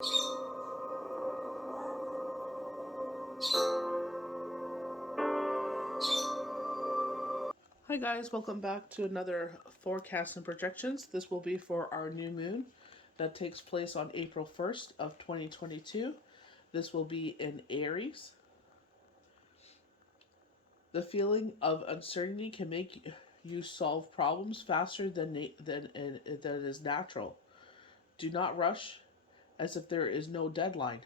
Hi guys, welcome back to another forecast and projections. This will be for our new moon that takes place on April 1st of 2022. This will be in Aries. The feeling of uncertainty can make you solve problems faster than is natural. Do not rush as if there is no deadline.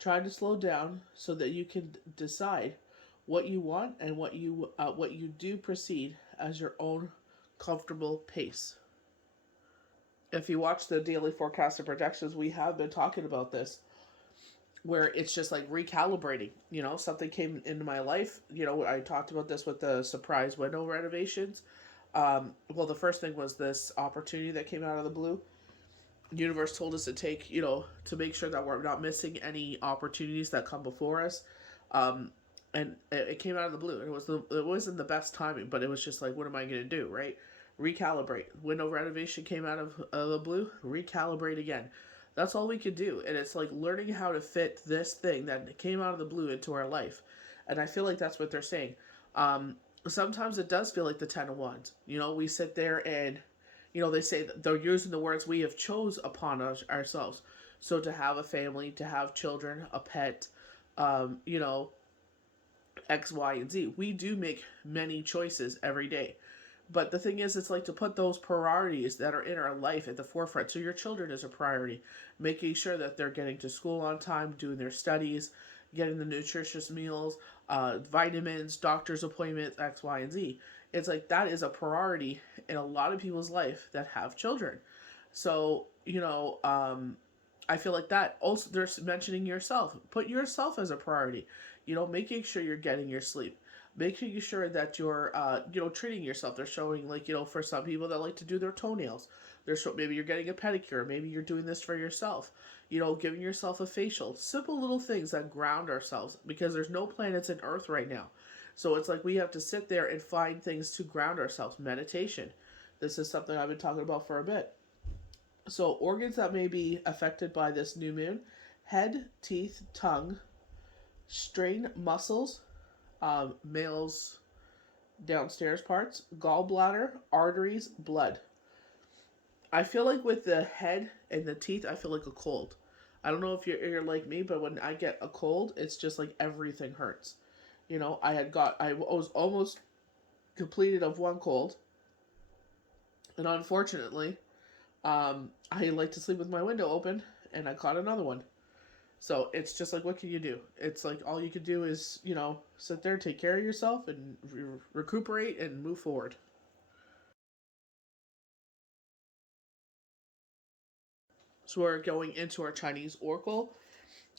Try to slow down so that you can decide what you want and what you do proceed as your own comfortable pace. If you watch the daily forecast and projections, we have been talking about this, where it's just like recalibrating. Something came into my life. I talked about this with the surprise window renovations. Well, the first thing was this opportunity that came out of the blue. The universe told us to take, to make sure that we're not missing any opportunities that come before us. Um, and it came out of the blue. It wasn't the best timing, but it was just like, what am I going to do, right? Recalibrate. Window renovation came out of the blue. Recalibrate again. That's all we could do, and it's like learning how to fit this thing that came out of the blue into our life. And I feel like that's what they're saying. Sometimes it does feel like the Ten of Wands. We sit there and they say that they're using the words we have chose upon ourselves. So to have a family, to have children, a pet, X, Y, and Z. We do make many choices every day. But the thing is, it's like to put those priorities that are in our life at the forefront. So your children is a priority, making sure that they're getting to school on time, doing their studies, getting the nutritious meals, vitamins, doctor's appointments, X, Y, and Z. It's like that is a priority in a lot of people's life that have children. So, I feel like that. Also, they're mentioning yourself. Put yourself as a priority. Making sure you're getting your sleep, making sure that you're treating yourself. They're showing, like, for some people that like to do their toenails, maybe you're getting a pedicure, maybe you're doing this for yourself, giving yourself a facial. Simple little things that ground ourselves, because there's no planets in Earth right now. So it's like we have to sit there and find things to ground ourselves. Meditation. This is something I've been talking about for a bit. So organs that may be affected by this new moon: head, teeth, tongue, strain muscles, males downstairs parts, gallbladder, arteries, blood. I feel like with the head and the teeth, I feel like a cold. I don't know if you're like me, but when I get a cold, it's just like everything hurts. I was almost completed of one cold, and unfortunately, I like to sleep with my window open, and I caught another one. So it's just like, what can you do? It's like all you can do is, sit there, take care of yourself, and recuperate and move forward. So we're going into our Chinese oracle.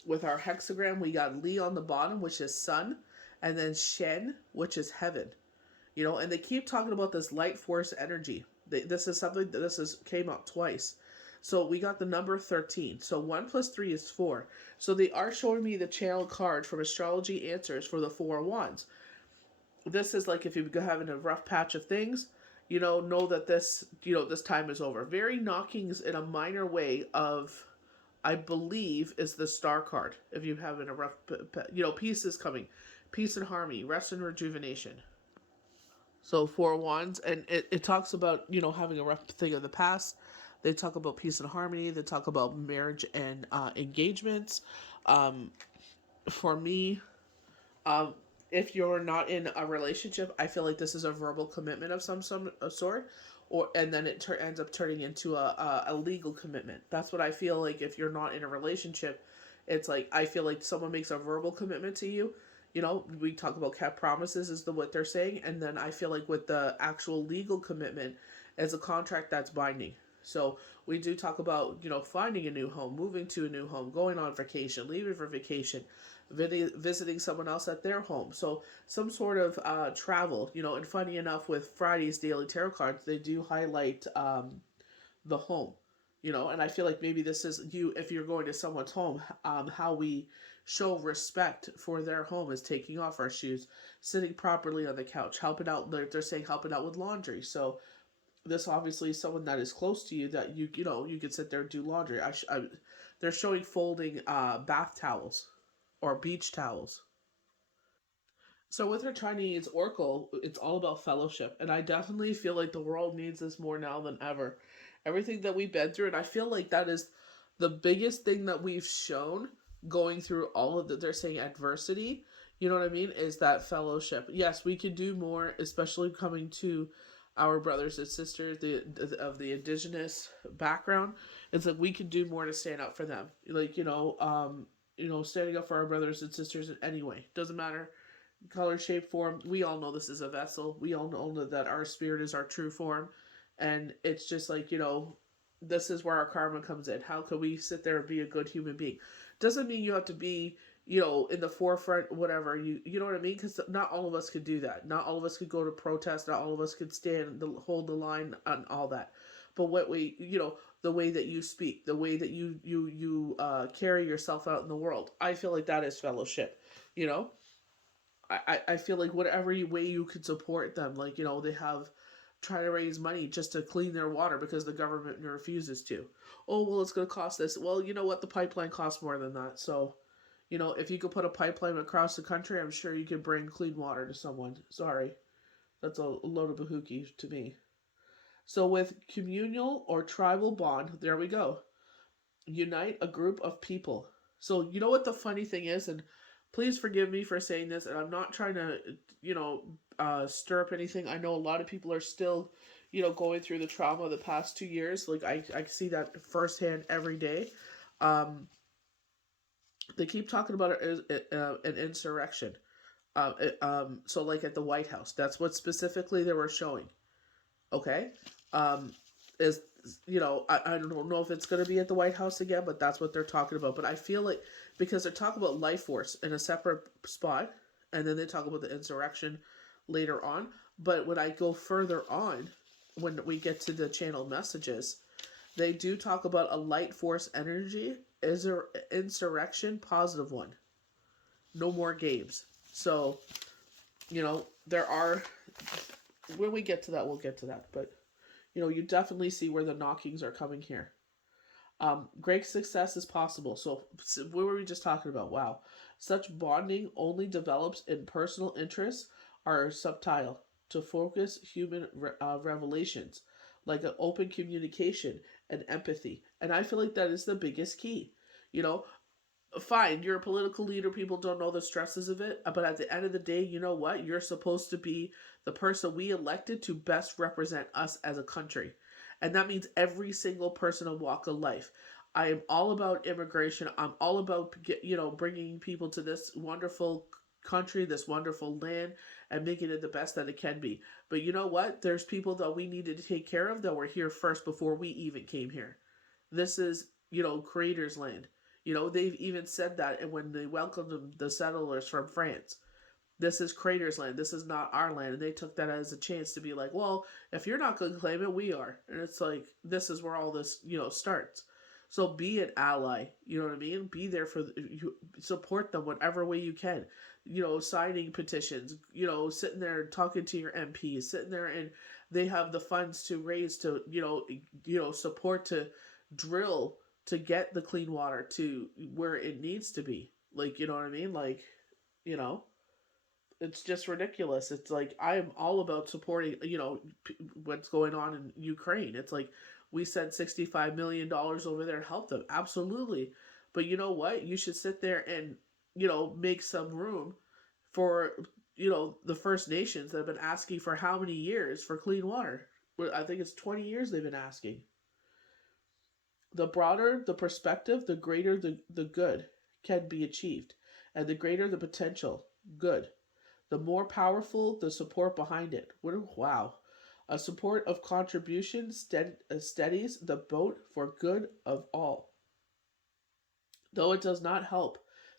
With our hexagram, we got Li on the bottom, which is sun, and then Shen, which is heaven. And they keep talking about this light force energy. This is something that came out twice. So we got the number 13. So 1 plus 3 is 4. So they are showing me the channel card from Astrology Answers for the Four of Wands. This is like if you're having a rough patch of things, know that this time is over. Very knockings in a minor way of, I believe, is the star card. If you're having a rough, peace is coming. Peace and harmony, rest and rejuvenation. So Four Wands, and it talks about, having a rough thing of the past. They talk about peace and harmony. They talk about marriage and engagements. For me, um, if you're not in a relationship, I feel like this is a verbal commitment of some sort, and then it ends up turning into a legal commitment. That's what I feel like. If you're not in a relationship, it's like I feel like someone makes a verbal commitment to you. We talk about kept promises is what they're saying, and then I feel like with the actual legal commitment, as a contract that's binding. So we do talk about, finding a new home, moving to a new home, going on vacation, leaving for vacation, visiting someone else at their home. So some sort of travel, and funny enough, with Friday's daily tarot cards, they do highlight the home. And I feel like maybe this is you, if you're going to someone's home, how we show respect for their home is taking off our shoes, sitting properly on the couch, helping out. They're saying helping out with laundry. So this obviously is someone that is close to you that you could sit there and do laundry. They're showing folding bath towels or beach towels. So with her Chinese oracle, it's all about fellowship, and I definitely feel like the world needs this more now than ever. Everything that we've been through, and I feel like that is the biggest thing that we've shown going through all of the, they're saying adversity. You know what I mean? Is that fellowship? Yes, we could do more, especially coming to our brothers and sisters of the indigenous background. It's like we could do more to stand up for them. Like standing up for our brothers and sisters in any way doesn't matter color, shape, form. We all know this is a vessel. We all know that our spirit is our true form. And it's just like, this is where our karma comes in. How can we sit there and be a good human being? Doesn't mean you have to be, in the forefront, whatever. You know what I mean? Because not all of us could do that. Not all of us could go to protest. Not all of us could hold the line on all that. But the way that you speak, the way that you carry yourself out in the world, I feel like that is fellowship. You know, I feel like whatever way you could support them, like, they have try to raise money just to clean their water because the government refuses to. Oh, well, it's going to cost this. Well, you know what? The pipeline costs more than that. So, if you could put a pipeline across the country, I'm sure you could bring clean water to someone. Sorry. That's a load of bahookie to me. So, with communal or tribal bond, there we go. Unite a group of people. So, you know what the funny thing is? And please forgive me for saying this, and I'm not trying to, stir up anything. I know a lot of people are still, going through the trauma of the past 2 years. Like, I see that firsthand every day. Um, they keep talking about it as an insurrection. So, like at the White House, that's what specifically they were showing. Okay, is I don't know if it's going to be at the White House again, but that's what they're talking about. But I feel like because they're talking about life force in a separate spot, and then they talk about the insurrection later on. But when I go further on, when we get to the channeled messages, they do talk about a light force energy is an insurrection positive one. No more games. So there are when we get to that, we'll get to that. But you definitely see where the knockings are coming here. Great success is possible. So what were we just talking about? Wow. Such bonding only develops in personal interests are subtle to focus human revelations, like an open communication and empathy. And I feel like that is the biggest key. You know, fine, you're a political leader, people don't know the stresses of it, but at the end of the day, you know what? You're supposed to be the person we elected to best represent us as a country. And that means every single person of walk of life. I am all about immigration. I'm all about bringing people to this wonderful country, this wonderful land, and making it the best that it can be. But you know what? There's people that we needed to take care of that were here first before we even came here. This is, creators land. They've even said that and when they welcomed the settlers from France. This is Crater's land. This is not our land. And they took that as a chance to be like, well, if you're not going to claim it, we are. And it's like, this is where all this, starts. So be an ally. You know what I mean? Be there for, support them whatever way you can. Signing petitions, sitting there talking to your MPs, sitting there and they have the funds to raise to, support to drill to get the clean water to where it needs to be. Like, you know what I mean? Like, you know, it's just ridiculous. It's like I'm all about supporting, what's going on in Ukraine. It's like we sent $65 million over there to help them. Absolutely. But you know what? You should sit there and, make some room for, the First Nations that have been asking for how many years for clean water? I think it's 20 years they've been asking. The broader the perspective, the greater the good can be achieved, and the greater the potential good. The more powerful the support behind it. Wow. A support of contribution steadies the boat for good of all. Though it does not help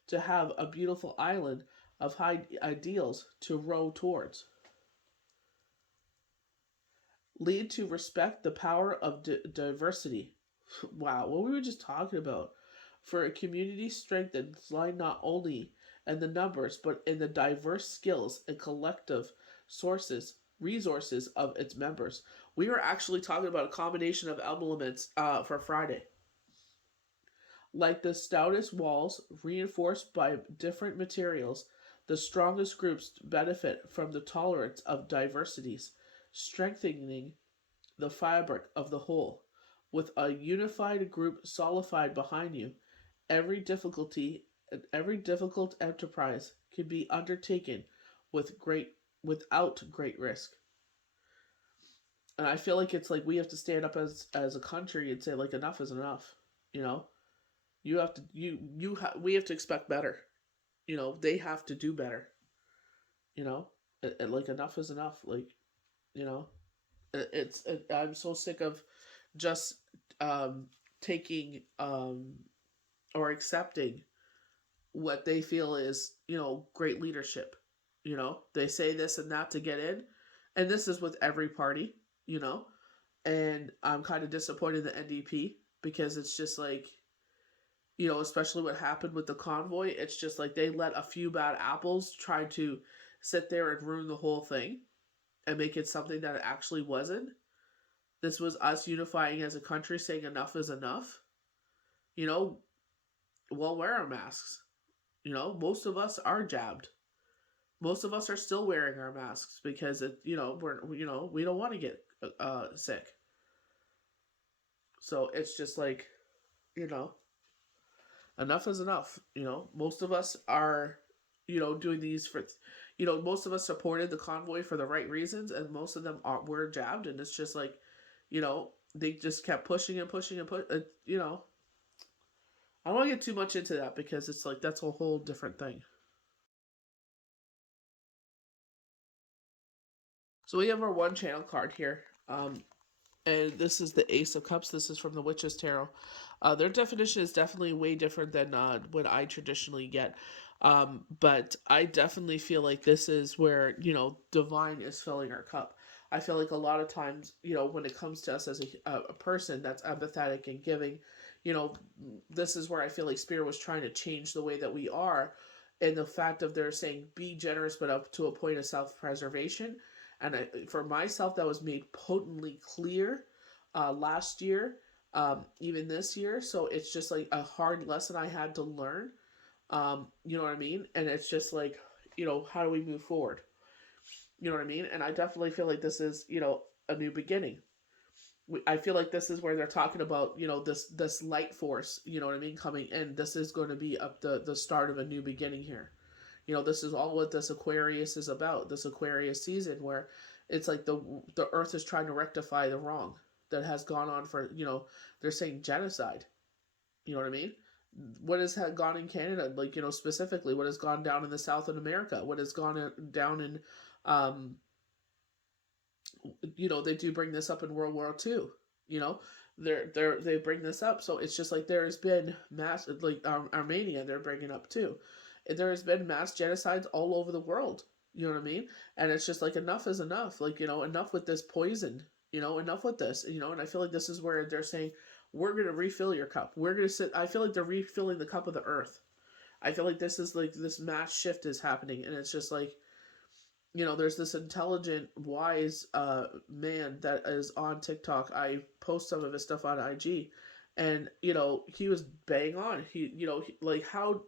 to have a beautiful island of high ideals to row towards. Lead to respect the power of diversity. Wow, what we were just talking about. For a community strengthens lie not only in the numbers, but in the diverse skills and collective resources of its members. We were actually talking about a combination of elements for Friday. Like the stoutest walls, reinforced by different materials, the strongest groups benefit from the tolerance of diversities, strengthening the fabric of the whole. With a unified group solidified behind you, every difficulty every difficult enterprise can be undertaken with great without great risk. And I feel like it's like we have to stand up as a country and say like enough is enough. You know, you have to we have to expect better. You know, they have to do better. You know, like enough is enough. Like, you know, I'm so sick of just taking or accepting what they feel is, great leadership. They say this and that to get in, and this is with every party. you know and I'm kind of disappointed in the NDP, because it's just like, especially what happened with the convoy. It's just like they let a few bad apples try to sit there and ruin the whole thing and make it something that it actually wasn't. This was us unifying as a country, saying enough is enough. you know we'll wear our masks. Most of us are jabbed. Most of us are still wearing our masks because we don't want to get sick. So it's just like, you know enough is enough. Most of us are, doing these for, most of us supported the convoy for the right reasons, and most of them were jabbed, and it's just like, they just kept pushing and pushing and I don't want to get too much into that, because it's like that's a whole different thing. So we have our one channel card here. And this is the Ace of Cups. This is from the Witch's Tarot. Their definition is definitely way different than what I traditionally get. But I definitely feel like this is where, divine is filling our cup. I feel like a lot of times, when it comes to us as a person that's empathetic and giving, this is where I feel like Spirit was trying to change the way that we are. And the fact of they're saying be generous, but up to a point of self-preservation. And for myself, that was made potently clear last year, even this year. So it's just like a hard lesson I had to learn. You know what I mean? And it's just like, how do we move forward? You know what I mean? And I definitely feel like this is, a new beginning. I feel like this is where they're talking about, this light force, you know what I mean, coming in. This is going to be the start of a new beginning here. This is all what this Aquarius is about, this Aquarius season, where it's like the earth is trying to rectify the wrong that has gone on for, they're saying genocide. You know what I mean? What has gone in Canada, like, specifically, what has gone down in the South in America, what has gone down in, they do bring this up in World War II. You know, they bring this up, so it's just like there's been mass, like Armenia, they're bringing up too. There has been mass genocides all over the world. You know what I mean? And it's just like enough is enough. Like, enough with this poison. Enough with this. And I feel like this is where they're saying we're gonna refill your cup. We're gonna sit. I feel like they're refilling the cup of the earth. I feel like this is like this mass shift is happening, and it's just like, there's this intelligent, wise man that is on TikTok. I post some of his stuff on IG, and he was bang on. Like how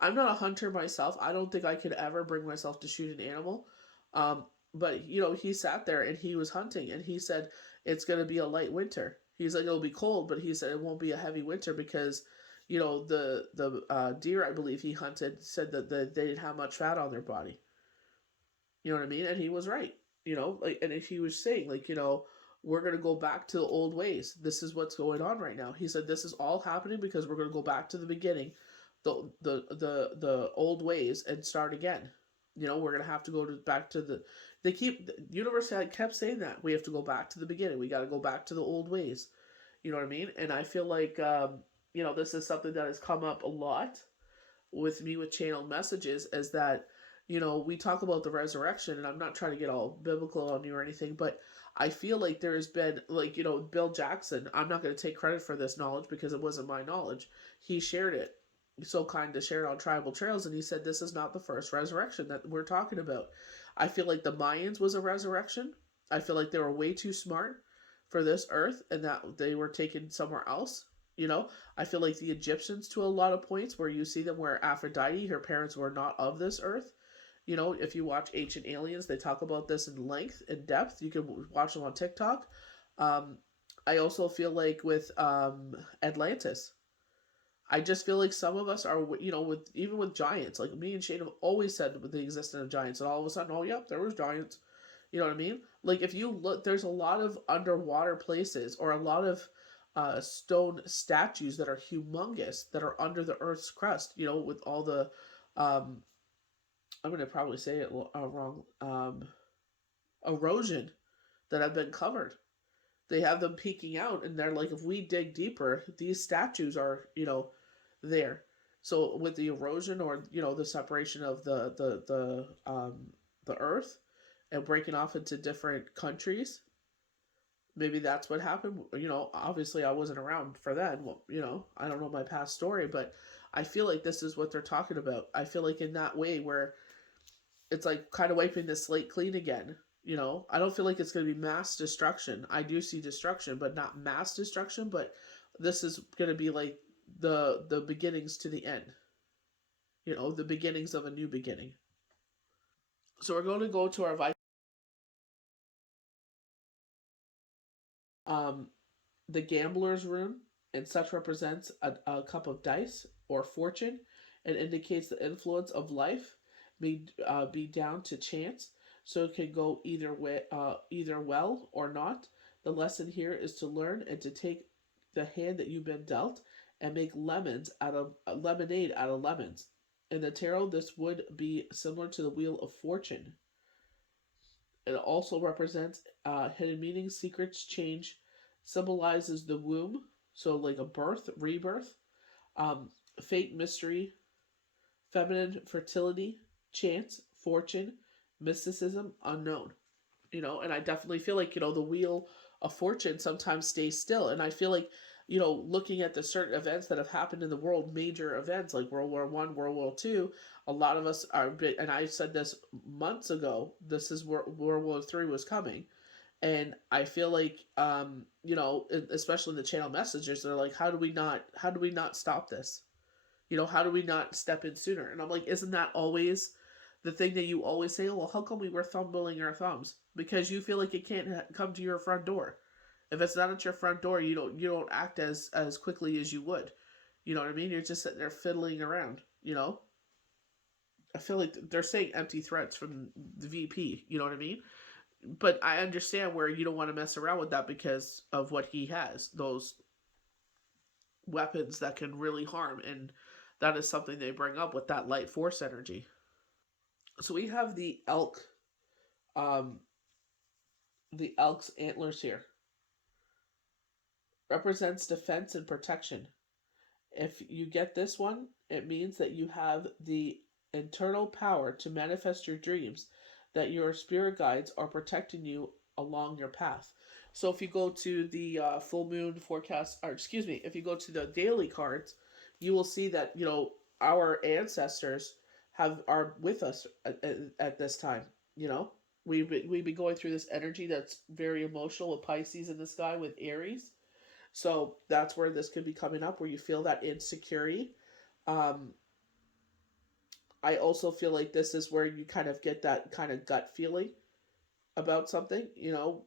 I'm not a hunter myself. I don't think I could ever bring myself to shoot an animal. But he sat there and he was hunting, and he said it's gonna be a light winter. He's like, it'll be cold, but he said it won't be a heavy winter because the deer, I believe he hunted, said that they didn't have much fat on their body. You know what I mean? And he was right. Like, and he was saying, like, we're gonna go back to the old ways. This is what's going on right now. He said this is all happening because we're gonna go back to the beginning, the old ways, and start again. We're gonna have to go back to the. The universe kept saying that we have to go back to the beginning. We got to go back to the old ways. You know what I mean? And I feel like this is something that has come up a lot with me with channeled messages, is that we talk about the resurrection, and I'm not trying to get all biblical on you or anything, but I feel like there's been, like, Bill Jackson, I'm not going to take credit for this knowledge because it wasn't my knowledge. He shared it, so kind to share it on Tribal Trails, and he said this is not the first resurrection that we're talking about. I feel like the Mayans was a resurrection. I feel like they were way too smart for this earth, and that they were taken somewhere else. You know, I feel like the Egyptians, to a lot of points, where you see them, where Aphrodite, her parents were not of this earth. You know, if you watch Ancient Aliens, they talk about this in length, in depth. You can watch them on TikTok. Um, I also feel like with Atlantis, I just feel like some of us are, you know, with even with giants, like me and Shane have always said with the existence of giants, and all of a sudden, oh, yep, there was giants. You know what I mean? Like if you look, there's a lot of underwater places or a lot of stone statues that are humongous that are under the Earth's crust. You know, with all the, um, I'm gonna probably say it wrong, erosion that have been covered. They have them peeking out, and they're like, if we dig deeper, these statues are, you know, there. So with the erosion, or you know, the separation of the earth and breaking off into different countries, maybe that's what happened. You know, obviously I wasn't around for that. Well, you know, I don't know my past story, but I feel like this is what they're talking about. I feel like in that way where it's like kind of wiping the slate clean again. You know, I don't feel like it's going to be mass destruction. I do see destruction, but not mass destruction. But this is going to be like the beginnings to the end. You know, the beginnings of a new beginning. So we're going to go to our um the gambler's rune, and such represents a cup of dice or fortune, and indicates the influence of life may be down to chance, so it can go either way, either well or not. The lesson here is to learn and to take the hand that you've been dealt and make lemons out of lemonade out of lemons. In the tarot, this would be similar to the wheel of fortune. It also represents hidden meanings, secrets, change, symbolizes the womb, so like a birth, rebirth, um, fate, mystery, feminine fertility, chance, fortune, mysticism, unknown. You know, and I definitely feel like, you know, the wheel of fortune sometimes stays still. And I feel like, you know, looking at the certain events that have happened in the world, major events like World War I, World War II, a lot of us are, and I said this months ago, this is where World War III was coming. And I feel like, you know, especially in the channel messages, they're like, how do we not stop this? You know, how do we not step in sooner? And I'm like, isn't that always the thing that you always say? Well, how come we were thumbling our thumbs? Because you feel like it can't come to your front door. If it's not at your front door, you don't act as quickly as you would. You know what I mean? You're just sitting there fiddling around. You know, I feel like they're saying empty threats from the VP. You know what I mean? But I understand where you don't want to mess around with that because of what he has, those weapons that can really harm, and that is something they bring up with that light force energy. So we have um, the elk's antlers here, represents defense and protection. If you get this one, it means that you have the internal power to manifest your dreams, that your spirit guides are protecting you along your path. So if you go to the full moon forecast, or excuse me, if you go to the daily cards, you will see that, you know, our ancestors are with us at this time. You know, we've been going through this energy that's very emotional with Pisces in the sky with Aries, so that's where this could be coming up, where you feel that insecurity. Um, I also feel like this is where you kind of get that kind of gut feeling about something. You know,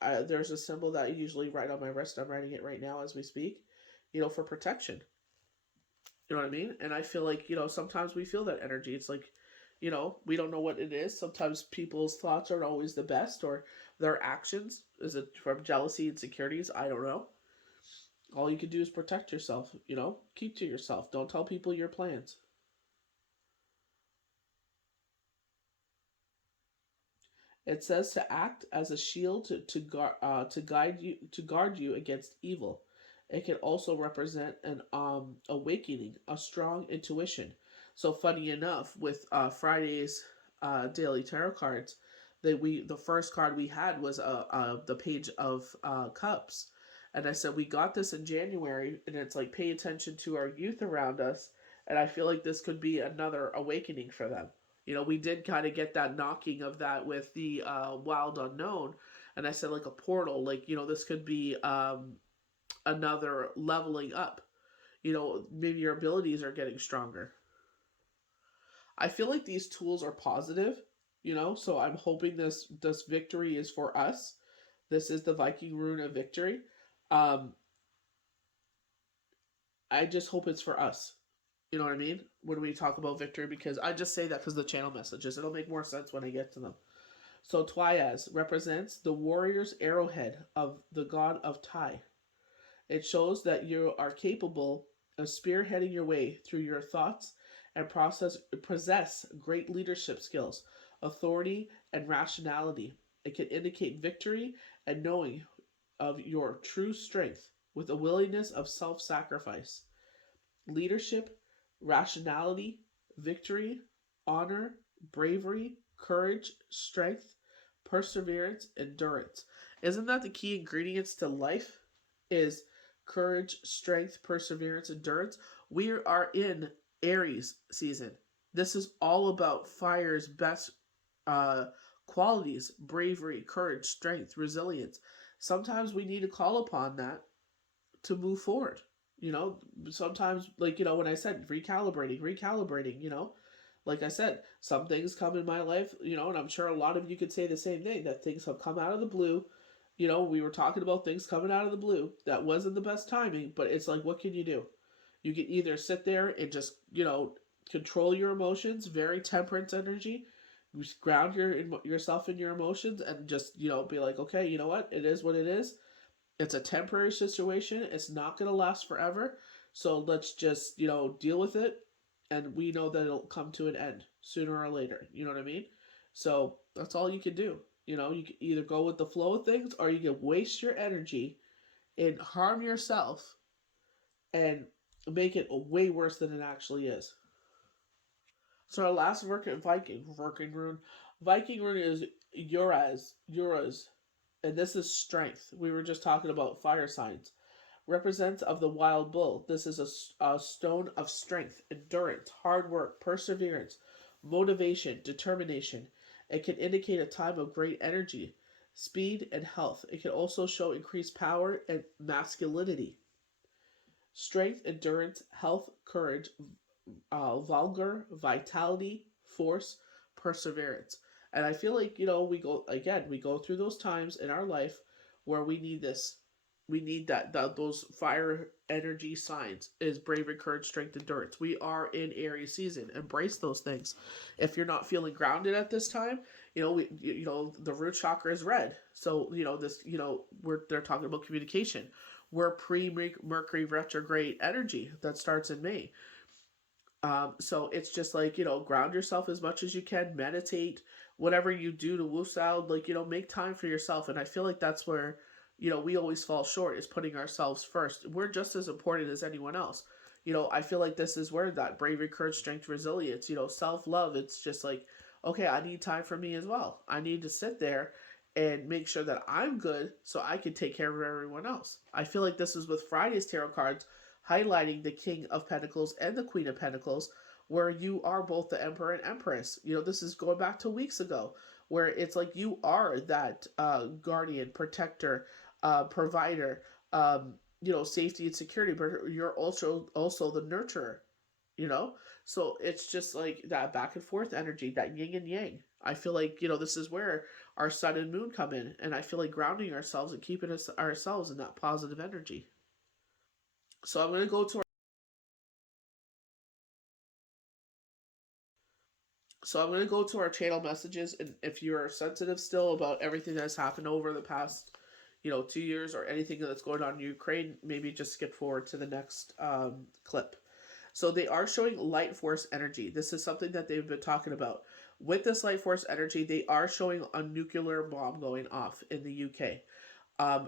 there's a symbol that I usually write on my wrist. I'm writing it right now as we speak, you know, for protection. You know what I mean? And I feel like, you know, sometimes we feel that energy. It's like, you know, we don't know what it is. Sometimes people's thoughts aren't always the best, or their actions. Is it from jealousy, insecurities? I don't know. All you can do is protect yourself, you know? Keep to yourself. Don't tell people your plans. It says to act as a shield to guard you against evil. It can also represent an awakening, a strong intuition. So funny enough, with Friday's daily tarot cards, the first card we had was the Page of Cups, and I said we got this in January, and it's like pay attention to our youth around us, and I feel like this could be another awakening for them. You know, we did kind of get that knocking of that with the wild unknown, and I said like a portal, like, you know, this could be another leveling up. Maybe your abilities are getting stronger. I feel like these tools are positive, so I'm hoping this victory is for us. This is the Viking Rune of victory. Um, I just hope it's for us. You know what I mean? When we talk about victory, because I just say that because the channel messages. It'll make more sense when I get to them. So Twyaz represents the warrior's arrowhead of the god of Tai. It shows that you are capable of spearheading your way through your thoughts and possess great leadership skills, authority, and rationality. It can indicate victory and knowing of your true strength with a willingness of self sacrifice. Leadership, rationality, victory, honor, bravery, courage, strength, perseverance, endurance. Isn't that the key ingredients to life? Is courage, strength, perseverance, endurance. We are in Aries season. This is all about fire's best uh, qualities: bravery, courage, strength, resilience. Sometimes we need to call upon that to move forward. You know, sometimes, like, when I said recalibrating, like I said, some things come in my life, and I'm sure a lot of you could say the same thing, that things have come out of the blue. We were talking about things coming out of the blue. That wasn't the best timing, but it's like, what can you do? You can either sit there and just, control your emotions, very temperance energy, just ground yourself in your emotions and just, be like, okay, you know what? It is what it is. It's a temporary situation. It's not going to last forever. So let's just, deal with it. And we know that it'll come to an end sooner or later. You know what I mean? So that's all you can do. You can either go with the flow of things, or you can waste your energy and harm yourself and make it way worse than it actually is. So our last Viking rune. Viking rune is Uras, and this is strength. We were just talking about fire signs. Represents of the wild bull. This is a stone of strength, endurance, hard work, perseverance, motivation, determination. It can indicate a time of great energy, speed, and health. It can also show increased power and masculinity. Strength, endurance, health, courage, vulgar, vitality, force, perseverance. And I feel like, we go through those times in our life where we need this. We need that those fire energy signs is bravery, courage, strength, endurance. We are in Aries season. Embrace those things. If you're not feeling grounded at this time, the root chakra is red. So, they're talking about communication. We're pre Mercury retrograde energy that starts in May. So it's just like, ground yourself as much as you can, meditate, whatever you do to woo out, like, make time for yourself. And I feel like that's where, we always fall short, is putting ourselves first. We're just as important as anyone else. I feel like this is where that bravery, courage, strength, resilience, self love, it's just like, okay, I need time for me as well. I need to sit there and make sure that I'm good so I can take care of everyone else. I feel like this is with Friday's tarot cards highlighting the King of Pentacles and the Queen of Pentacles, where you are both the Emperor and Empress. This is going back to weeks ago, where it's like you are that guardian, protector, provider, safety and security, but you're also the nurturer. So it's just like that back and forth energy, that yin and yang. I feel like, this is where our sun and moon come in, and I feel like grounding ourselves and keeping ourselves in that positive energy. So I'm going to go to our channel messages, and if you're sensitive still about everything that's happened over the past, 2 years, or anything that's going on in Ukraine, maybe just skip forward to the next clip. So they are showing light force energy. This is something that they've been talking about. With this light force energy, they are showing a nuclear bomb going off in the UK.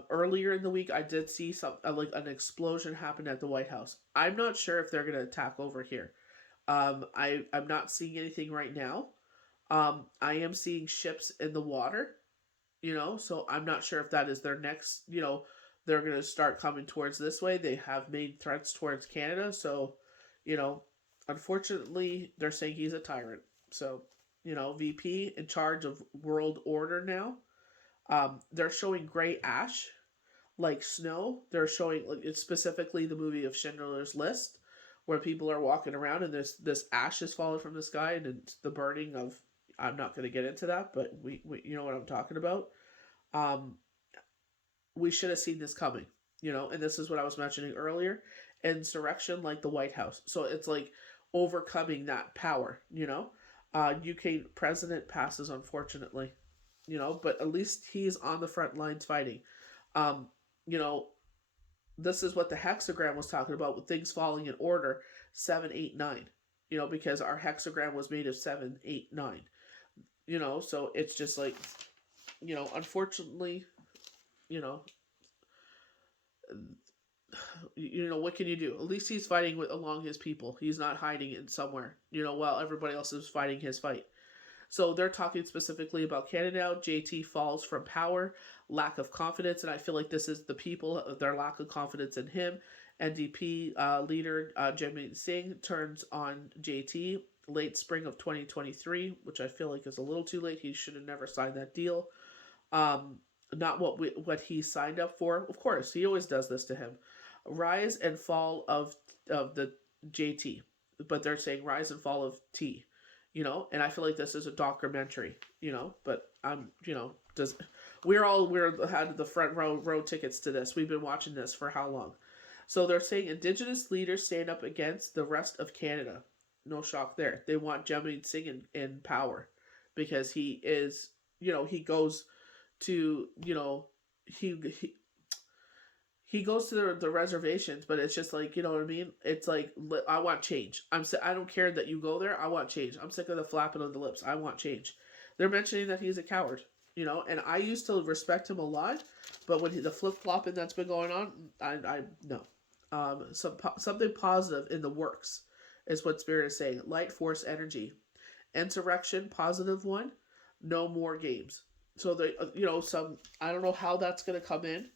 Earlier in the week, I did see like an explosion happen at the White House. I'm not sure if they're going to attack over here. I'm not seeing anything right now. I am seeing ships in the water, so I'm not sure if that is their next, they're going to start coming towards this way. They have made threats towards Canada, so, unfortunately, they're saying he's a tyrant. So, VP in charge of world order now. They're showing gray ash. like snow. They're showing, like, it's specifically the movie of Schindler's List, where people are walking around and there's this ash is falling from the sky and it's the burning of. I'm not going to get into that, but we you know what I'm talking about. Um, we should have seen this coming, and this is what I was mentioning earlier. Insurrection, like the White House. So it's like overcoming that power. UK president passes, unfortunately, but at least he's on the front lines fighting. Um, you know, this is what the hexagram was talking about with things falling in order 7, 8, 9. Because our hexagram was made of 7, 8, 9. So it's just like, unfortunately, you know, what can you do? At least he's fighting with along his people. He's not hiding in somewhere, while everybody else is fighting his fight. So they're talking specifically about Canada now. JT falls from power, lack of confidence, and I feel like this is the people, their lack of confidence in him. NDP leader Jagmeet Singh turns on JT late spring of 2023, which I feel like is a little too late. He should have never signed that deal. Um, Not what he signed up for. Of course, he always does this to him. Rise and fall of the JT, but they're saying rise and fall of T. And I feel like this is a documentary. But does we're had the front row tickets to this. We've been watching this for how long? So they're saying Indigenous leaders stand up against the rest of Canada. No shock there. They want Jameen Singh in power because he is, he goes to, he goes to the reservations, but it's just like, you know what I mean? It's like, I want change. I don't care that you go there. I want change. I'm sick of the flapping of the lips. I want change. They're mentioning that he's a coward, and I used to respect him a lot, but when the flip flopping that's been going on, I no. Something positive in the works is what Spirit is saying. Light force energy, insurrection, positive one. No more games. So they, some, I don't know how that's going to come in.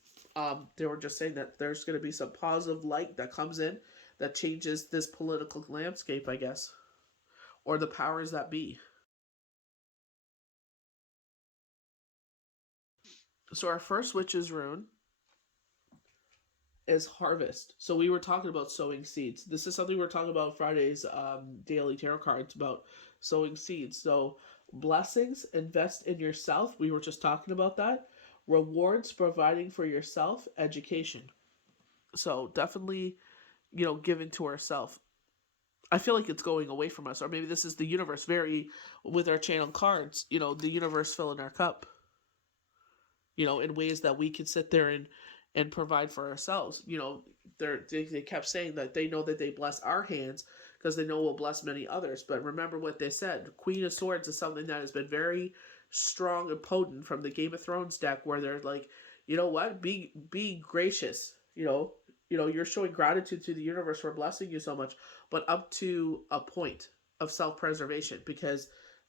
They were just saying that there's going to be some positive light that comes in that changes this political landscape, I guess, or the powers that be. So our first witch's rune is harvest. So we were talking about sowing seeds. This is something we were talking about Friday's daily tarot cards about sowing seeds. So blessings, invest in yourself. We were just talking about that. Rewards, providing for yourself, education. So definitely, giving to ourselves. I feel like it's going away from us, or maybe this is the universe very with our channel cards. The universe filling our cup. In ways that we can sit there and provide for ourselves. They kept saying that they know that they bless our hands because they know we'll bless many others. But remember what they said. Queen of Swords is something that has been very strong and potent from the Game of Thrones deck, where they're like, you know what, be gracious. You're showing gratitude to the universe for blessing you so much, but up to a point of self-preservation, because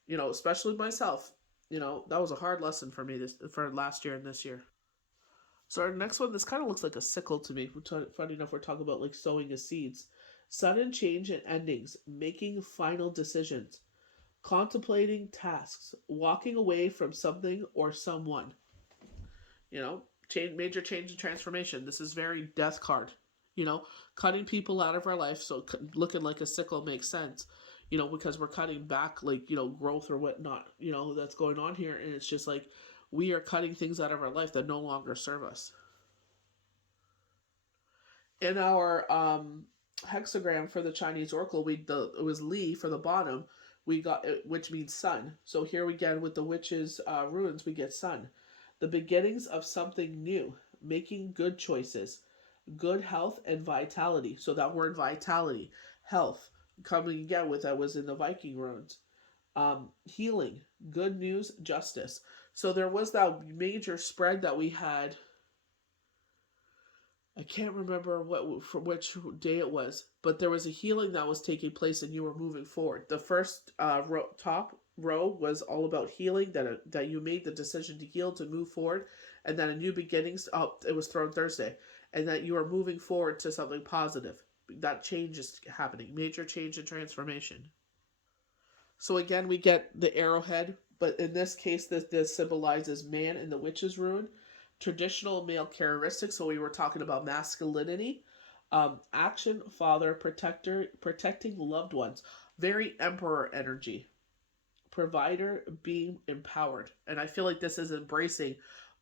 especially myself, that was a hard lesson for me for last year and this year. So our next one, this kind of looks like a sickle to me. Funny enough, we're talking about like sowing a seeds. Sudden change and endings, making final decisions, contemplating tasks, walking away from something or someone. Major change and transformation. This is very death card. Cutting people out of our life. So looking like a sickle makes sense. Because we're cutting back, like, growth or whatnot, that's going on here. And it's just like, we are cutting things out of our life that no longer serve us. In our hexagram for the Chinese oracle, it was Li for the bottom. We got it, which means sun. So here again with the witch's runes, we get sun. The beginnings of something new, making good choices, good health and vitality. So that word vitality, health, coming again with that was in the Viking runes. Healing, good news, justice. So there was that major spread that we had. I can't remember from which day it was, but there was a healing that was taking place, and you were moving forward. The first top row was all about healing, that you made the decision to heal, to move forward, and then a new beginnings. Oh, it was Throne Thursday, and that you are moving forward to something positive. That change is happening, major change and transformation. So again, we get the arrowhead, but in this case, this symbolizes man in the witch's rune. traditional male characteristics. So we were talking about masculinity, action, father, protector, protecting loved ones, very emperor energy, provider, being empowered. And I feel like this is embracing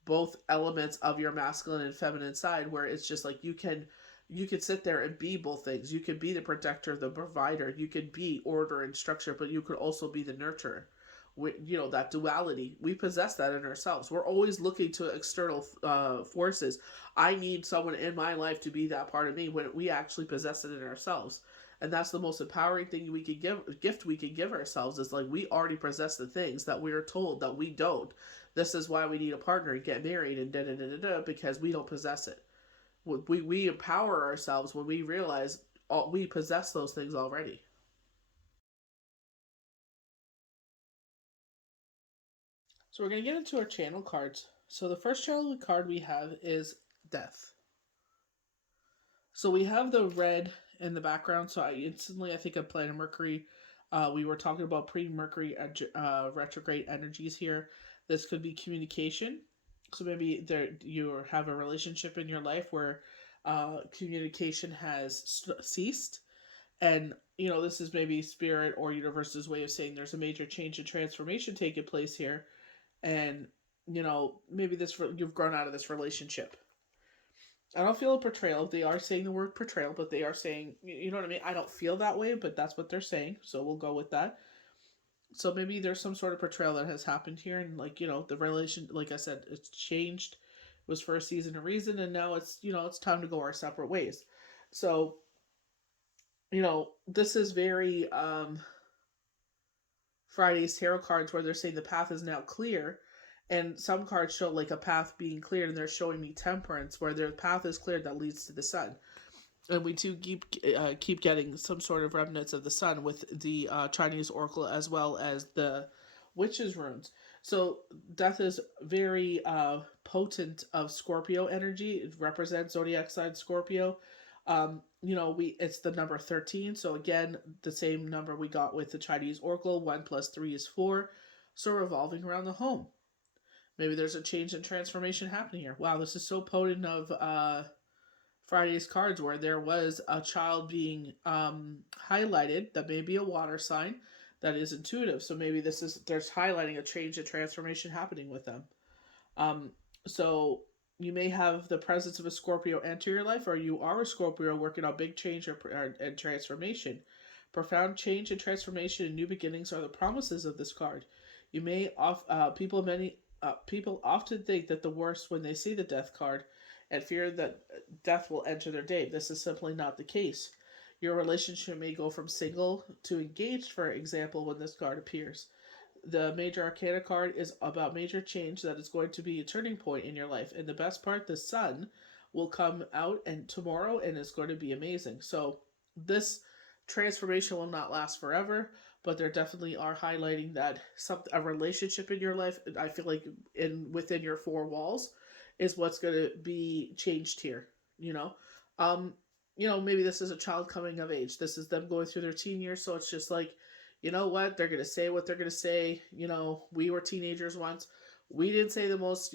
both elements of your masculine and feminine side, where it's just like you could sit there and be both things. You could be the protector, the provider, you could be order and structure, but you could also be the nurturer. You know, that duality, we possess that in ourselves. We're always looking to external forces. I need someone in my life to be that part of me, when we actually possess it in ourselves. And that's the most empowering thing we could gift we could give ourselves, is like, we already possess the things that we are told that we don't. This is why we need a partner and get married and da da da da da, because we don't possess it. We empower ourselves when we realize we possess those things already. So we're going to get into our channel cards. So the first channel card we have is Death. So we have the red in the background. So I think of Planet Mercury. We were talking about pre-Mercury retrograde energies here. This could be communication. So maybe you have a relationship in your life where communication has ceased, and this is maybe spirit or universe's way of saying there's a major change and transformation taking place here, and maybe you've grown out of this relationship. I don't feel a portrayal. They are saying the word portrayal, but they are saying, you know what I mean? I don't feel that way, but that's what they're saying. So we'll go with that. So maybe there's some sort of portrayal that has happened here. And the relation, like I said, it's changed. It was for a season, a reason. And now it's time to go our separate ways. So, this is very Friday's tarot cards, where they're saying the path is now clear, and some cards show like a path being cleared, and they're showing me temperance, where their path is cleared that leads to the sun. And we do keep getting some sort of remnants of the sun with the Chinese oracle, as well as the witches runes. So Death is very potent of Scorpio energy. It represents zodiac sign Scorpio. It's the number 13. So again, the same number we got with the Chinese oracle. 1 plus 3 is 4. So revolving around the home. Maybe there's a change and transformation happening here. Wow, this is so potent of Friday's cards, where there was a child being highlighted that may be a water sign that is intuitive. So maybe there's highlighting a change and transformation happening with them. So you may have the presence of a Scorpio enter your life, or you are a Scorpio working on big change and transformation. Profound change and transformation and new beginnings are the promises of this card. You may people often think that the worst when they see the Death card, and fear that death will enter their day. This is simply not the case. Your relationship may go from single to engaged, for example, when this card appears. The Major Arcana card is about major change that is going to be a turning point in your life. And the best part, the sun will come out and tomorrow, and it's going to be amazing. So this transformation will not last forever, but there definitely are highlighting that a relationship in your life, I feel like within your four walls, is what's going to be changed here. Maybe this is a child coming of age. This is them going through their teen years. So it's just like, you know what? They're going to say what they're going to say. We were teenagers once. We didn't say the most,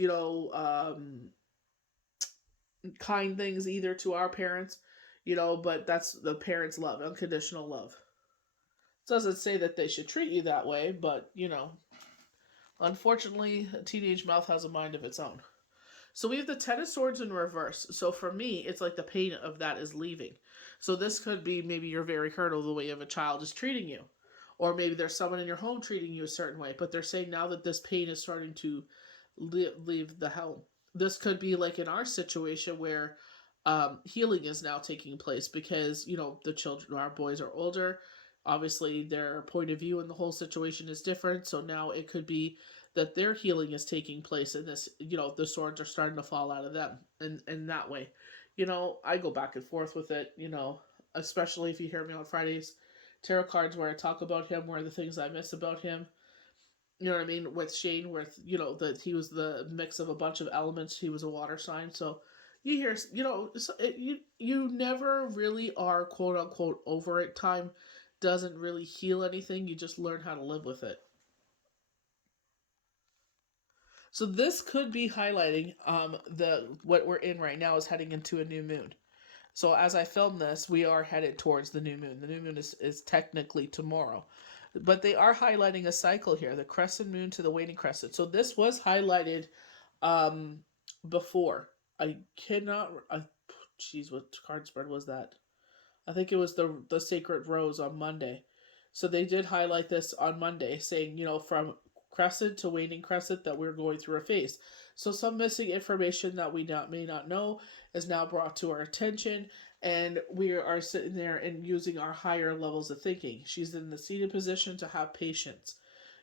kind things either to our parents, but that's the parents' love, unconditional love. It doesn't say that they should treat you that way, but, unfortunately, a teenage mouth has a mind of its own. So we have the Ten of Swords in reverse. So for me, it's like the pain of that is leaving. So this could be maybe you're very hurt over the way of a child is treating you. Or maybe there's someone in your home treating you a certain way. But they're saying now that this pain is starting to leave the home. This could be like in our situation where healing is now taking place because, the children, our boys are older. Obviously, their point of view in the whole situation is different. So now it could be that their healing is taking place, and this, the swords are starting to fall out of them, and that way, I go back and forth with it, especially if you hear me on Fridays tarot cards where I talk about him, where the things I miss about him, you know what I mean, with Shane, where that he was the mix of a bunch of elements. He was a water sign, so you hear, you never really are quote unquote over it. Time doesn't really heal anything. You just learn how to live with it. So this could be highlighting the what we're in right now is heading into a new moon. So as I film this, we are headed towards the new moon. The new moon is technically tomorrow. But they are highlighting a cycle here, the crescent moon to the waning crescent. So this was highlighted um before. I cannot jeez, what card spread was that? I think it was the Sacred Rose on Monday. So they did highlight this on Monday, saying, from crescent to waning crescent that we're going through a phase. So some missing information that may not know is now brought to our attention, and we are sitting there and using our higher levels of thinking. She's in the seated position to have patience,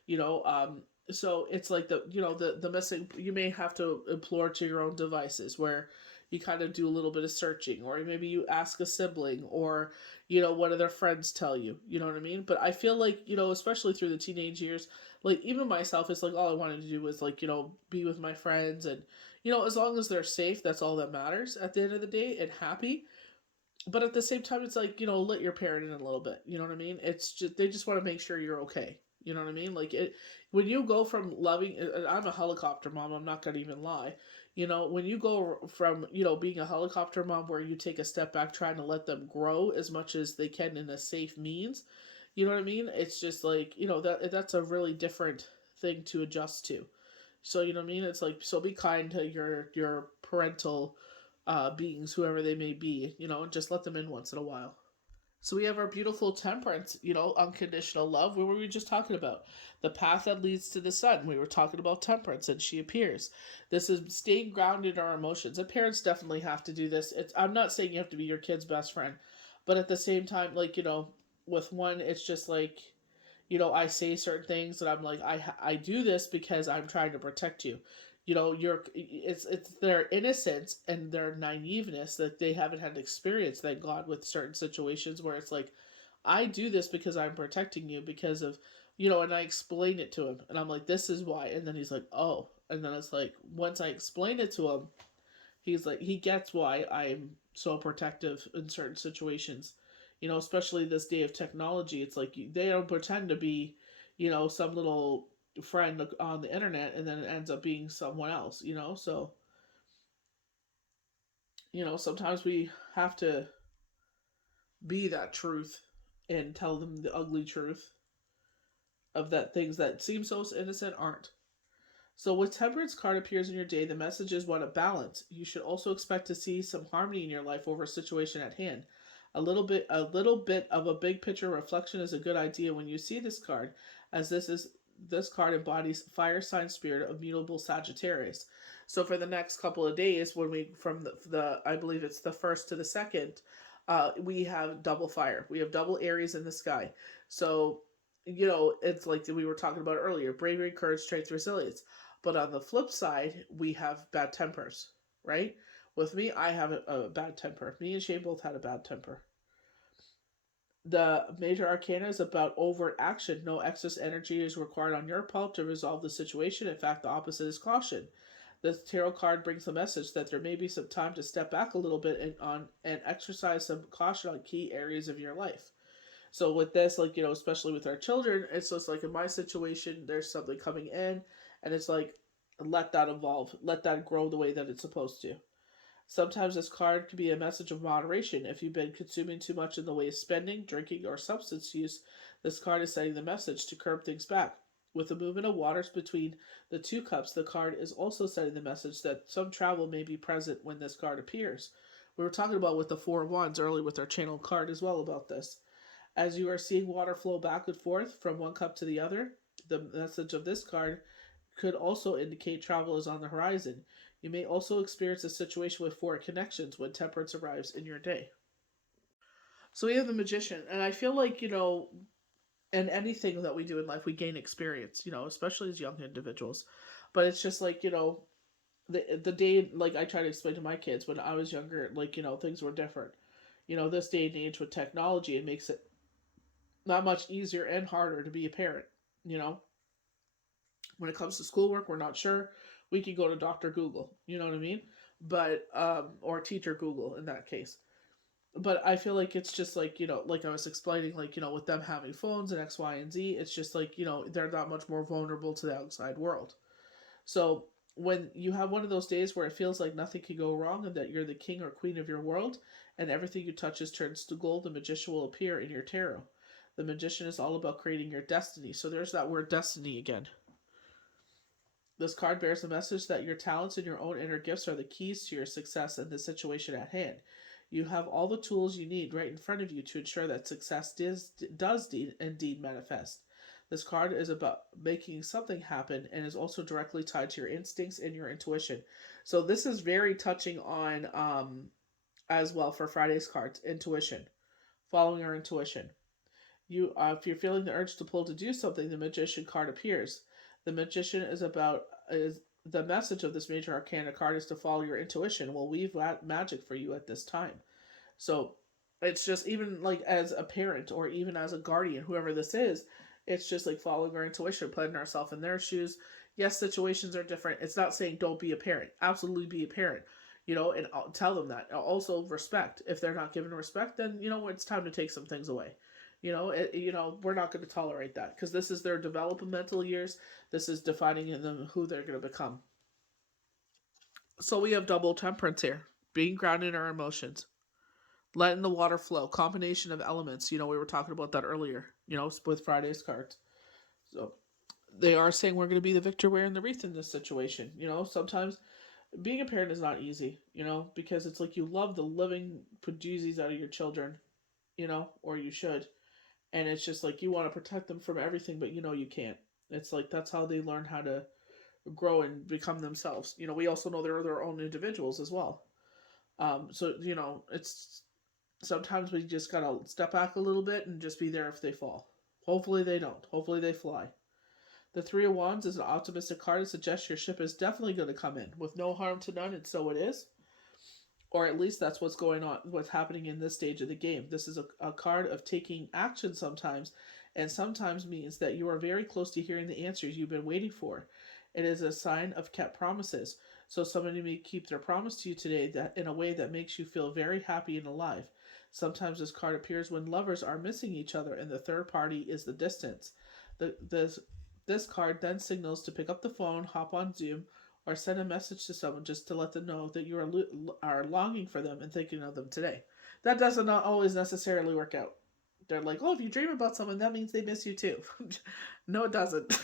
you know. So it's like the missing. You may have to implore to your own devices where you kind of do a little bit of searching, or maybe you ask a sibling, or what do their friends tell you, you know what I mean? But I feel like, especially through the teenage years, like even myself, it's like all I wanted to do was like, be with my friends, and as long as they're safe, that's all that matters at the end of the day, and happy. But at the same time, it's like, let your parent in a little bit, you know what I mean? It's just, they just want to make sure you're okay, you know what I mean? Like it, when you go from loving, I'm a helicopter mom, I'm not gonna even lie. When you go from being a helicopter mom where you take a step back trying to let them grow as much as they can in a safe means, you know what I mean? It's just like, that's a really different thing to adjust to. So you know what I mean? It's like, so be kind to your parental beings, whoever they may be, just let them in once in a while. So we have our beautiful temperance, unconditional love. What were we just talking about? The path that leads to the sun. We were talking about temperance, and she appears. This is staying grounded in our emotions. And parents definitely have to do this. I'm not saying you have to be your kid's best friend, but at the same time, like, with one, it's just like, I say certain things that I'm like, I do this because I'm trying to protect you. It's their innocence and their naiveness that they haven't had experience, thank God, with certain situations where it's like, I do this because I'm protecting you because of, and I explain it to him, and I'm like, this is why, and then he's like, oh, and then it's like, once I explain it to him, he's like, he gets why I'm so protective in certain situations. Especially this day of technology, it's like they don't pretend to be, some little friend on the internet, and then it ends up being someone else. So sometimes we have to be that truth and tell them the ugly truth of that things that seem so innocent aren't. So when Temperance card appears in your day, the message is one of balance. You should also expect to see some harmony in your life over a situation at hand. A little bit of a big picture reflection is a good idea when you see this card, as this card embodies fire sign spirit of mutable Sagittarius. So for the next couple of days, when we from the I believe it's the first to the second, we have double fire. We have double Aries in the sky. So it's like we were talking about earlier: bravery, courage, strength, resilience. But on the flip side, we have bad tempers, right? With me, I have a bad temper. Me and Shane both had a bad temper. The major arcana is about overt action. No excess energy is required on your part to resolve the situation. In fact, the opposite is caution. The tarot card brings the message that there may be some time to step back a little bit and exercise some caution on key areas of your life. So with this, like, especially with our children, it's just like in my situation, there's something coming in, and it's like, let that evolve, let that grow the way that it's supposed to. Sometimes this card can be a message of moderation. If you've been consuming too much in the way of spending, drinking, or substance use, this card is sending the message to curb things back. With the movement of waters between the two cups, the card is also sending the message that some travel may be present when this card appears. We were talking about with the Four of Wands earlier with our channel card as well about this. As you are seeing water flow back and forth from one cup to the other, the message of this card could also indicate travel is on the horizon. You may also experience a situation with foreign connections when temperance arrives in your day. So we have the magician, and I feel like, in anything that we do in life, we gain experience, especially as young individuals. But it's just like, the day, like I try to explain to my kids when I was younger, like, things were different. This day and age with technology, it makes it not much easier and harder to be a parent, you know? When it comes to schoolwork, we're not sure. We can go to Dr. Google, you know what I mean? But or teacher Google in that case. But I feel like it's just like, like I was explaining, like, with them having phones and X, Y, and Z, it's just like, they're that much more vulnerable to the outside world. So when you have one of those days where it feels like nothing can go wrong and that you're the king or queen of your world and everything you touches turns to gold, the magician will appear in your tarot. The magician is all about creating your destiny. So there's that word destiny again. This card bears the message that your talents and your own inner gifts are the keys to your success in the situation at hand. You have all the tools you need right in front of you to ensure that success does indeed manifest. This card is about making something happen and is also directly tied to your instincts and your intuition. So this is very touching on as well for Friday's cards, intuition, following our intuition. If you're feeling the urge to pull to do something, the magician card appears. The magician is the message of this major arcana card is to follow your intuition. Will weave magic for you at this time. So it's just, even like as a parent or even as a guardian, whoever this is, it's just like following our intuition, putting ourselves in their shoes. Yes, situations are different. It's not saying don't be a parent. Absolutely be a parent. And I'll tell them that. Also respect. If they're not given respect, then it's time to take some things away. We're not going to tolerate that because this is their developmental years. This is defining in them who they're going to become. So we have double temperance here, being grounded in our emotions, letting the water flow, combination of elements. We were talking about that earlier, with Friday's cards. So they are saying we're going to be the victor wearing the wreath in this situation. Sometimes being a parent is not easy, because it's like you love the living producers out of your children, or you should. And it's just like you want to protect them from everything, but you can't. It's like that's how they learn how to grow and become themselves. We also know they're their own individuals as well. So it's sometimes we just gotta step back a little bit and just be there if they fall. Hopefully they don't. Hopefully they fly. The Three of Wands is an optimistic card. It suggests your ship is definitely going to come in with no harm to none, and so it is. Or at least that's what's going on, what's happening in this stage of the game. This is a card of taking action sometimes, and sometimes means that you are very close to hearing the answers you've been waiting for. It is a sign of kept promises. So somebody may keep their promise to you today that in a way that makes you feel very happy and alive. Sometimes this card appears when lovers are missing each other and the third party is the distance. This card then signals to pick up the phone, hop on Zoom, or send a message to someone just to let them know that you are longing for them and thinking of them today. That doesn't always necessarily work out. They're like, oh, if you dream about someone, that means they miss you too. No, it doesn't.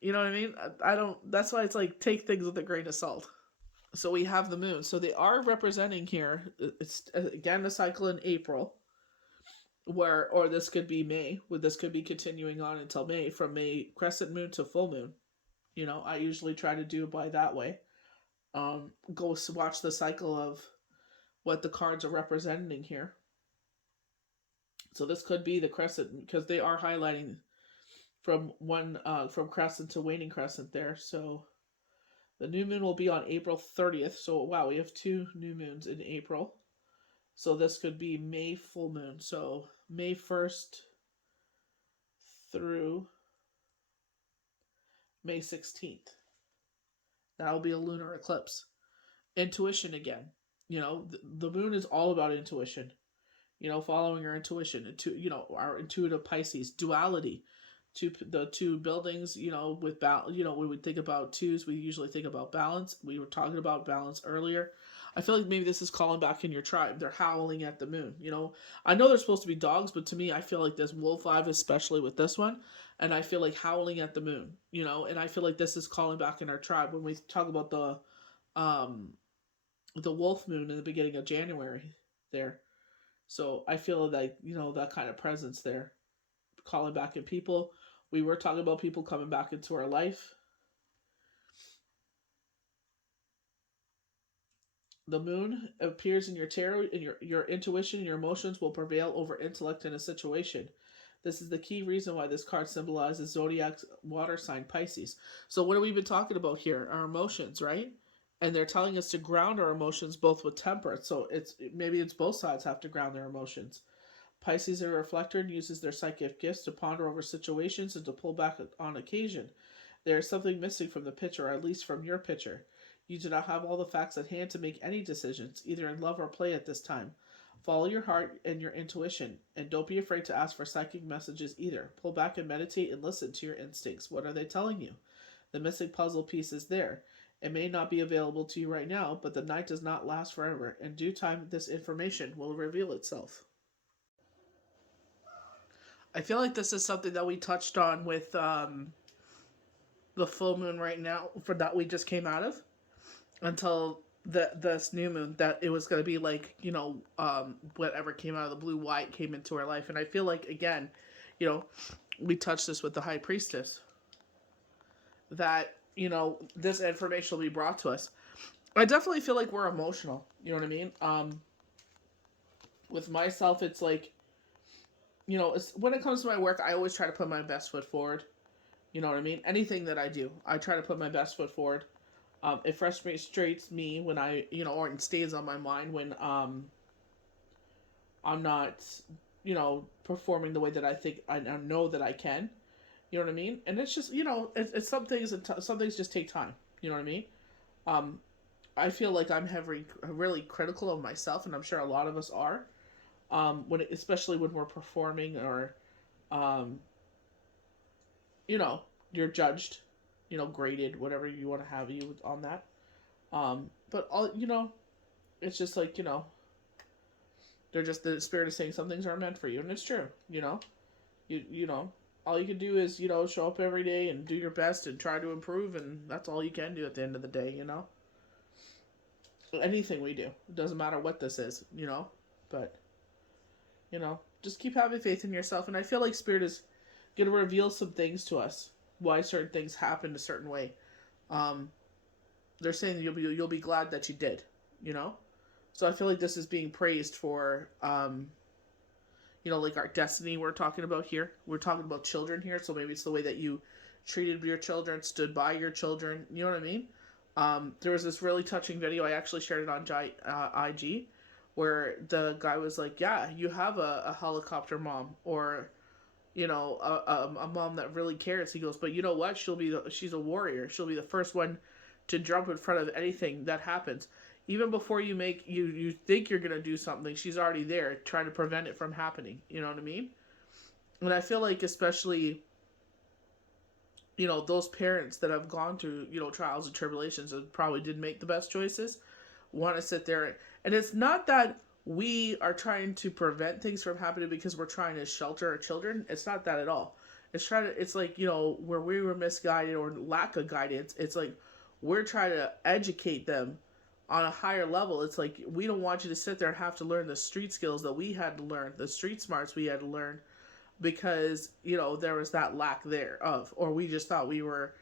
You know what I mean? I don't. That's why it's like take things with a grain of salt. So we have the moon. So they are representing here. It's again a cycle in April, or this could be May. This could be continuing on until May, from May crescent moon to full moon. I usually try to do it by that way. Go watch the cycle of what the cards are representing here. So this could be the crescent because they are highlighting from crescent to waning crescent there. So the new moon will be on April 30th. So wow, we have 2 new moons in April. So this could be May full moon. So May 1st through May 16th. That will be a lunar eclipse. Intuition again. The moon is all about intuition. Following our intuition. Our intuitive Pisces. Duality. The two buildings, with when we think about twos, we usually think about balance. We were talking about balance earlier. I feel like maybe this is calling back in your tribe. They're howling at the moon. I know they're supposed to be dogs, but to me, I feel like this wolf vibe, especially with this one, and I feel like howling at the moon. And I feel like this is calling back in our tribe when we talk about the wolf moon in the beginning of January there. So I feel like that kind of presence there, calling back in people. We were talking about people coming back into our life. The moon appears in your tarot, and your intuition and your emotions will prevail over intellect in a situation. This is the key reason why this card symbolizes zodiac's water sign Pisces. So what have we been talking about here? Our emotions, right? And they're telling us to ground our emotions both with temperance. So it's both sides have to ground their emotions. Pisces are a reflector and uses their psychic gifts to ponder over situations and to pull back on occasion. There is something missing from the picture, or at least from your picture. You do not have all the facts at hand to make any decisions, either in love or play at this time. Follow your heart and your intuition, and don't be afraid to ask for psychic messages either. Pull back and meditate and listen to your instincts. What are they telling you? The missing puzzle piece is there. It may not be available to you right now, but the night does not last forever. In due time, this information will reveal itself. I feel like this is something that we touched on with the full moon right now, for that we just came out of, until this new moon, that it was going to be like, whatever came out of the blue, why it came into our life. And I feel like, again, we touched this with the high priestess, that this information will be brought to us. I definitely feel like we're emotional, you know what I mean. With myself, it's like, when it comes to my work, I always try to put my best foot forward. You know what I mean? Anything that I do, I try to put my best foot forward. It frustrates me when or it stays on my mind when I'm not, performing the way that I think I know that I can. You know what I mean? And it's just, it's some things. Some things just take time. You know what I mean? Um, I feel like I'm really critical of myself, and I'm sure a lot of us are. Especially when we're performing, or, um, you're judged, graded, whatever you want to have you on that. But all, it's just like, they're just, the spirit is saying some things aren't meant for you, and it's true. All you can do is, show up every day and do your best and try to improve, and that's all you can do at the end of the day. Anything we do, it doesn't matter what this is, but just keep having faith in yourself. And I feel like spirit is going to reveal some things to us, why certain things happen a certain way. They're saying you'll be glad that you did, So I feel like this is being praised for, like our destiny we're talking about here. We're talking about children here, so maybe it's the way that you treated your children, stood by your children. You know what I mean? There was this really touching video. I actually shared it on IG, where the guy was like, "Yeah, you have a helicopter mom, or a mom that really cares." He goes, "But you know what? She's a warrior. She'll be the first one to jump in front of anything that happens. Even before you think you're gonna do something, she's already there trying to prevent it from happening." You know what I mean? And I feel like, especially, those parents that have gone through, trials and tribulations and probably didn't make the best choices, want to sit there. And it's not that we are trying to prevent things from happening because we're trying to shelter our children. It's not that at all. It's like, where we were misguided or lack of guidance, it's like we're trying to educate them on a higher level. It's like, we don't want you to sit there and have to learn the street skills that we had to learn, the street smarts we had to learn, because, there was that lack thereof. Or we just thought we were,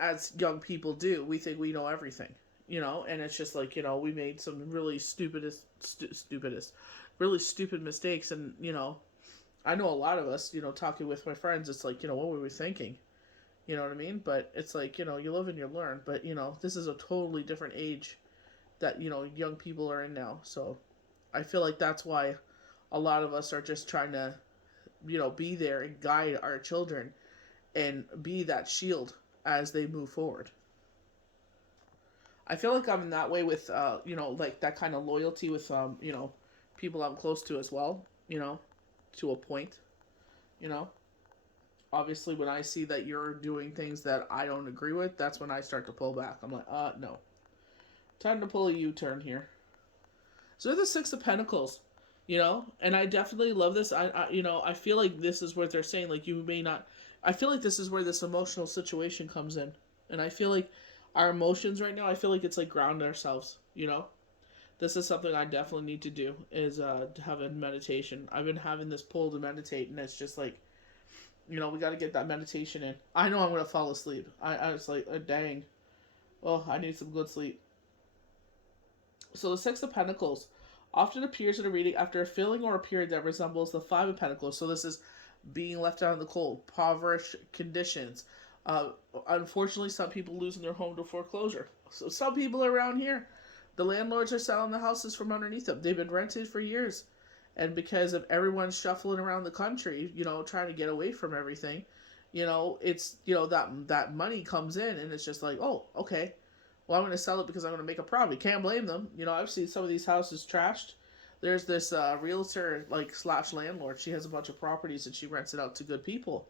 as young people do, we think we know everything, and it's just like, we made some really really stupid mistakes. And, I know a lot of us, talking with my friends, it's like, what were we thinking? You know what I mean? But it's like, you live and you learn. But, this is a totally different age that, young people are in now. So I feel like that's why a lot of us are just trying to, be there and guide our children and be that shield as they move forward. I feel like I'm in that way with, like that kind of loyalty with, people I'm close to as well, to a point, you know. Obviously, when I see that you're doing things that I don't agree with, that's when I start to pull back. I'm like, no. Time to pull a U-turn here. So the Six of Pentacles, and I definitely love this. I feel like this is what they're saying. Like, you may not. I feel like this is where this emotional situation comes in, and I feel like our emotions right now, I feel like it's like ground ourselves. This is something I definitely need to do, is to have a meditation. I've been having this pull to meditate, and it's just like, we got to get that meditation in. I know I'm going to fall asleep. I was like, dang. Oh, I need some good sleep. So the Six of Pentacles often appears in a reading after a feeling or a period that resembles the Five of Pentacles. So this is being left out in the cold, impoverished conditions. Unfortunately, some people losing their home to foreclosure. So some people around here, the landlords are selling the houses from underneath them. They've been rented for years. And because of everyone shuffling around the country, trying to get away from everything, it's, that money comes in, and it's just like, oh, okay, well, I'm going to sell it because I'm going to make a profit. Can't blame them. I've seen some of these houses trashed. There's this realtor, like, / landlord. She has a bunch of properties and she rents it out to good people.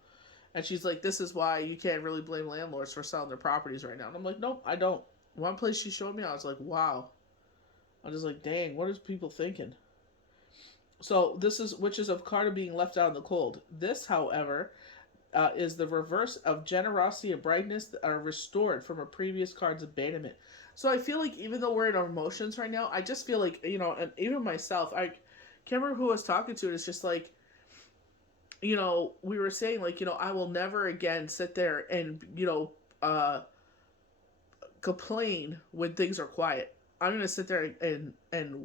And she's like, this is why you can't really blame landlords for selling their properties right now. And I'm like, nope, I don't. One place she showed me, I was like, wow. I was like, dang, what is people thinking? So this is witches of Carta being left out in the cold. This, however, is the reverse of generosity and brightness that are restored from a previous card's abandonment. So I feel like even though we're in our emotions right now, I just feel like, and even myself, I can't remember who I was talking to, and it's just like, we were saying, like, I will never again sit there and, complain when things are quiet. I'm going to sit there and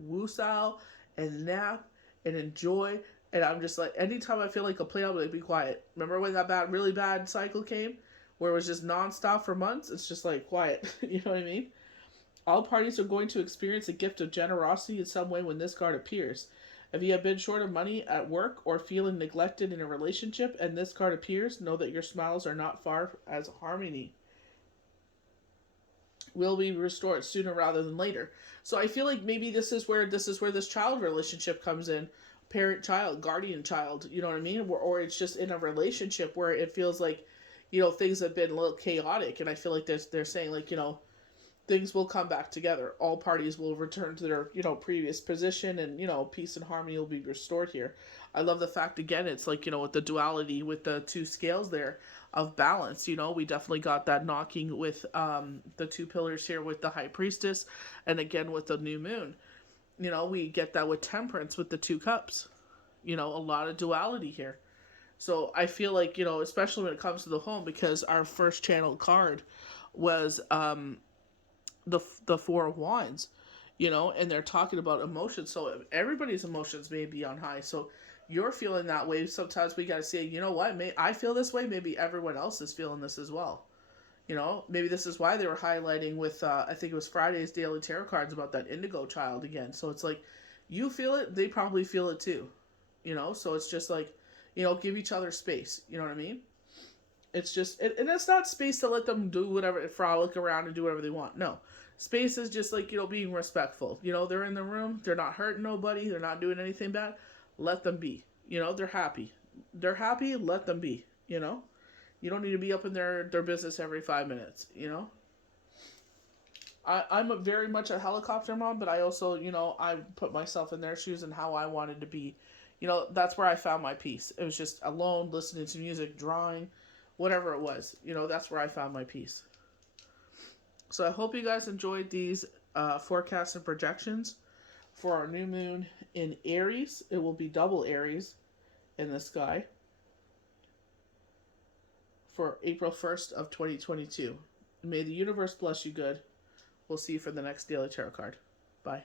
woosah and nap and enjoy. And I'm just like, anytime I feel like complain, I'll be quiet. Remember when that really bad cycle came where it was just nonstop for months? It's just like quiet. You know what I mean? All parties are going to experience a gift of generosity in some way when this card appears. If you have been short of money at work or feeling neglected in a relationship and this card appears, know that your smiles are not far as harmony will be restored sooner rather than later. So I feel like maybe this is where this child relationship comes in, parent child, guardian child, you know what I mean? Or it's just in a relationship where it feels like, things have been a little chaotic, and I feel like they're saying, like, things will come back together. All parties will return to their, previous position, and, peace and harmony will be restored here. I love the fact, again, it's like, with the duality, with the two scales there of balance, we definitely got that knocking with the two pillars here with the high priestess, and again with the new moon. We get that with temperance with the two cups. A lot of duality here. So I feel like, especially when it comes to the home, because our first channel card was the Four of Wands, and they're talking about emotions. So everybody's emotions may be on high. So you're feeling that way. Sometimes we got to say, what? I feel this way. Maybe everyone else is feeling this as well. Maybe this is why they were highlighting with, I think it was Friday's Daily Tarot cards about that indigo child again. So it's like, you feel it, they probably feel it too. So it's just like, give each other space. You know what I mean? It's just, and it's not space to let them do whatever, frolic around and do whatever they want. No. Space is just like, being respectful. They're in the room, they're not hurting nobody, they're not doing anything bad. Let them be. They're happy. They're happy, let them be, You don't need to be up in their business every 5 minutes, I'm very much a helicopter mom, but I also, I put myself in their shoes and how I wanted to be. That's where I found my peace. It was just alone, listening to music, drawing, whatever it was. That's where I found my peace. So I hope you guys enjoyed these forecasts and projections for our new moon in Aries. It will be double Aries in the sky for April 1st of 2022. May the universe bless you good. We'll see you for the next Daily Tarot card. Bye.